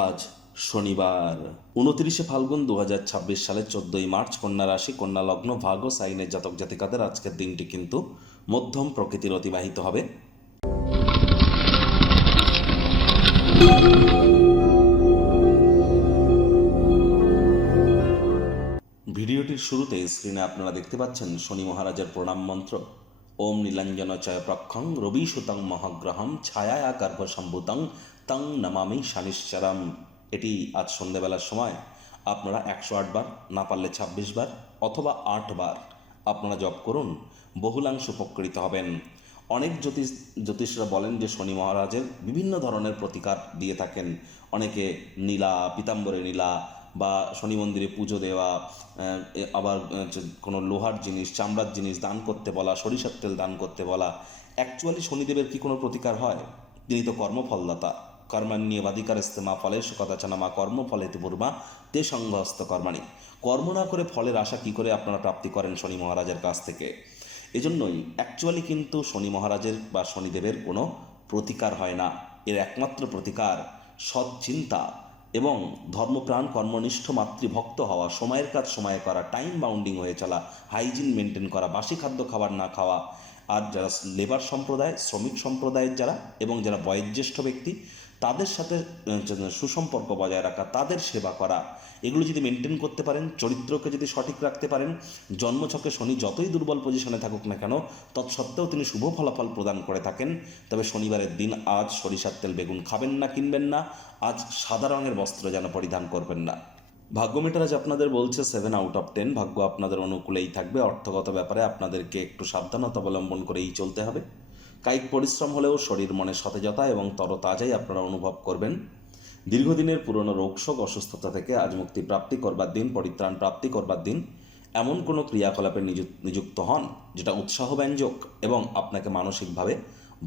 আজ শনিবার 29শে ফাল্গুন 2026 সালের 14ই মার্চ, কন্যা রাশি, কন্যা লগ্ন, ভাগ ও সাইনের জাতক জাতিকাদের আজকের দিনটি কিন্তু মধ্যম প্রকৃতির অতিবাহিত হবে। ভিডিওটির শুরুতে স্ক্রিনে আপনারা দেখতে পাচ্ছেন শনি মহারাজের প্রণাম মন্ত্র। ওম নীলাঞ্জন চয় প্রক্ষং রবি সুতং মহাগ্রহম ছায়া গর্ভসম্ভূতং তং নমামি শনিশ্চরম। এটি আজ সন্ধ্যেবেলার সময় আপনারা 108 বার, না পারলে 26 বার অথবা 8 বার আপনারা জপ করুন, বহুলাংশ উপকৃত হবেন। অনেক জ্যোতিষরা বলেন যে শনি মহারাজের বিভিন্ন ধরনের প্রতিকার দিয়ে থাকেন। অনেকে নীলা, পিতাম্বরে নীলা বা শনি মন্দিরে পুজো দেওয়া, আবার কোনো লোহার জিনিস, চামড়ার জিনিস দান করতে বলা, সরিষার তেল দান করতে বলা। অ্যাকচুয়ালি শনিদেবের কি কোনো প্রতিকার হয়? তিনি তো কর্মফলদাতা। কর্মাণ্যেবাধিকারস্তে মা ফলের কদাচনা মা কর্মফলেতু পূর্বা তে সংঘস্ত কর্মাণি। কর্ম না করে ফলের আশা কি করে আপনারা প্রাপ্তি করেন শনি মহারাজের কাছ থেকে? এজন্যই অ্যাকচুয়ালি কিন্তু শনি মহারাজের বা শনিদেবের কোনো প্রতিকার হয় না। এর একমাত্র প্রতিকার সৎ চিন্তা এবং ধর্মপ্রাণ, কর্মনিষ্ঠ, মাতৃভক্ত হওয়া, সময়ের কাজ সময়ে করা, টাইম বাউন্ডিং হয়ে চলা, হাইজিন মেনটেন করা, বাসি খাদ্য খাবার না খাওয়া। আর যারা লেবার সম্প্রদায়, শ্রমিক সম্প্রদায়ের যারা এবং যারা বয়োজ্যেষ্ঠ ব্যক্তি, তাদের সাথে সুসম্পর্ক বজায় রাখা, তাদের সেবা করা, এগুলো যদি মেনটেন করতে পারেন, চরিত্রকে যদি সঠিক রাখতে পারেন, জন্মছকে শনি যতই দুর্বল পজিশনে থাকুক না কেন, তৎসত্ত্বেও তিনি শুভ ফলাফল প্রদান করে থাকেন। তবে শনিবারের দিন আজ সরিষার তেল বেগুন খাবেন না, কিনবেন না। আজ সাদা রঙের বস্ত্র যেন পরিধান করবেন না। ভাগ্য মিটার আজ আপনাদের বলছে 7 আউট অফ 10। ভাগ্য আপনাদের অনুকূলেই থাকবে। অর্থগত ব্যাপারে আপনাদেরকে একটু সাবধানতা অবলম্বন করেই চলতে হবে। কায়িক পরিশ্রম হলেও শরীর মনে সতেজতা এবং তরতাজাই আপনারা অনুভব করবেন। দীর্ঘদিনের পুরনো রোগশোক, অসুস্থতা থেকে আজ মুক্তি প্রাপ্তি করবার দিন, পরিত্রাণ প্রাপ্তি করবার দিন। এমন কোনো ক্রিয়াকলাপে নিযুক্ত হন যেটা উৎসাহব্যঞ্জক এবং আপনাকে মানসিকভাবে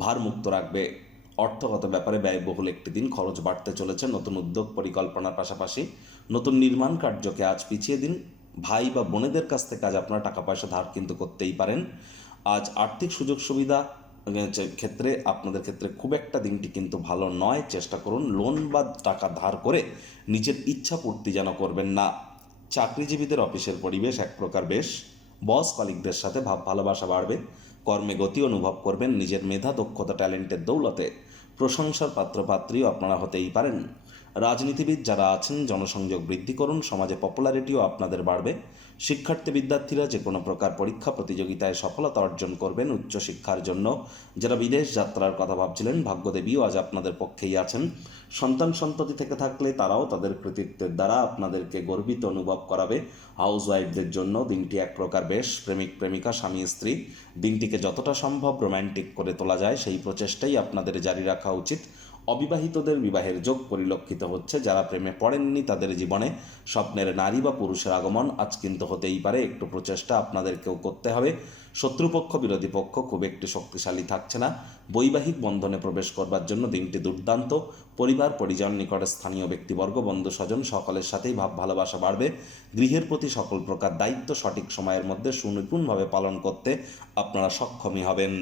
ভারমুক্ত রাখবে। অর্থগত ব্যাপারে ব্যয়বহুল একটি দিন, খরচ বাড়তে চলেছে। নতুন উদ্যোগ পরিকল্পনার পাশাপাশি নতুন নির্মাণ কার্যকে আজ পিছিয়ে দিন। ভাই বা বোনেদের কাছ থেকে আজ আপনারা টাকা পয়সা ধার কিন্তু করতেই পারেন। আজ আর্থিক সুযোগ সুবিধা ক্ষেত্রে আপনাদের ক্ষেত্রে খুব একটা দিনটি কিন্তু ভালো নয়। চেষ্টা করুন লোন বা টাকা ধার করে নিজের ইচ্ছা পূর্তি যেন করবেন না। চাকরিজীবীদের অফিসের পরিবেশ এক প্রকার বেশ। বস কলিগদের সাথে ভাব ভালোবাসা বাড়বে। কর্মে গতি অনুভব করবেন। নিজের মেধা, দক্ষতা, ট্যালেন্টের দৌলতে প্রশংসার পাত্রপাত্রীও আপনারা হতেই পারেন। রাজনীতিবিদ যারা আছেন, জনসংযোগ বৃদ্ধি করুন। সমাজে পপুলারিটিও আপনাদের বাড়বে। শিক্ষার্থী বিদ্যার্থীরা যে কোনো প্রকার পরীক্ষা প্রতিযোগিতায় সফলতা অর্জন করবেন। উচ্চশিক্ষার জন্য যারা বিদেশ যাত্রার কথা ভাবছিলেন, ভাগ্যদেবীও আজ আপনাদের পক্ষেই আছেন। সন্তান সন্ততি থেকে থাকলে তারাও তাদের কৃতিত্বের দ্বারা আপনাদেরকে গর্বিত অনুভব করাবে। হাউস ওয়াইফদের জন্য দিনটি এক প্রকার বেশ। প্রেমিক প্রেমিকা, স্বামী স্ত্রী দিনটিকে যতটা সম্ভব রোম্যান্টিক করে তোলা যায় সেই প্রচেষ্টাই আপনাদের জারি রাখা উচিত। অবিবাহিতদের বিবাহের যোগ পরিলক্ষিত হচ্ছে। যারা প্রেমে পড়েননি তাদের জীবনে স্বপ্নের নারী বা পুরুষের আগমন আজ কিন্তু হতেই পারে। একটু প্রচেষ্টা আপনাদেরকেও করতে হবে। শত্রুপক্ষ, বিরোধী পক্ষ খুব একটি শক্তিশালী থাকছে না। বৈবাহিক বন্ধনে প্রবেশ করবার জন্য দিনটি দুর্দান্ত। পরিবার পরিজন, নিকটে স্থানীয় ব্যক্তিবর্গ, বন্ধু স্বজন সকলের সাথেই ভাব ভালোবাসা বাড়বে। গৃহের প্রতি সকল প্রকার দায়িত্ব সঠিক সময়ের মধ্যে সুনিপুণভাবে পালন করতে আপনারা সক্ষমই হবেন।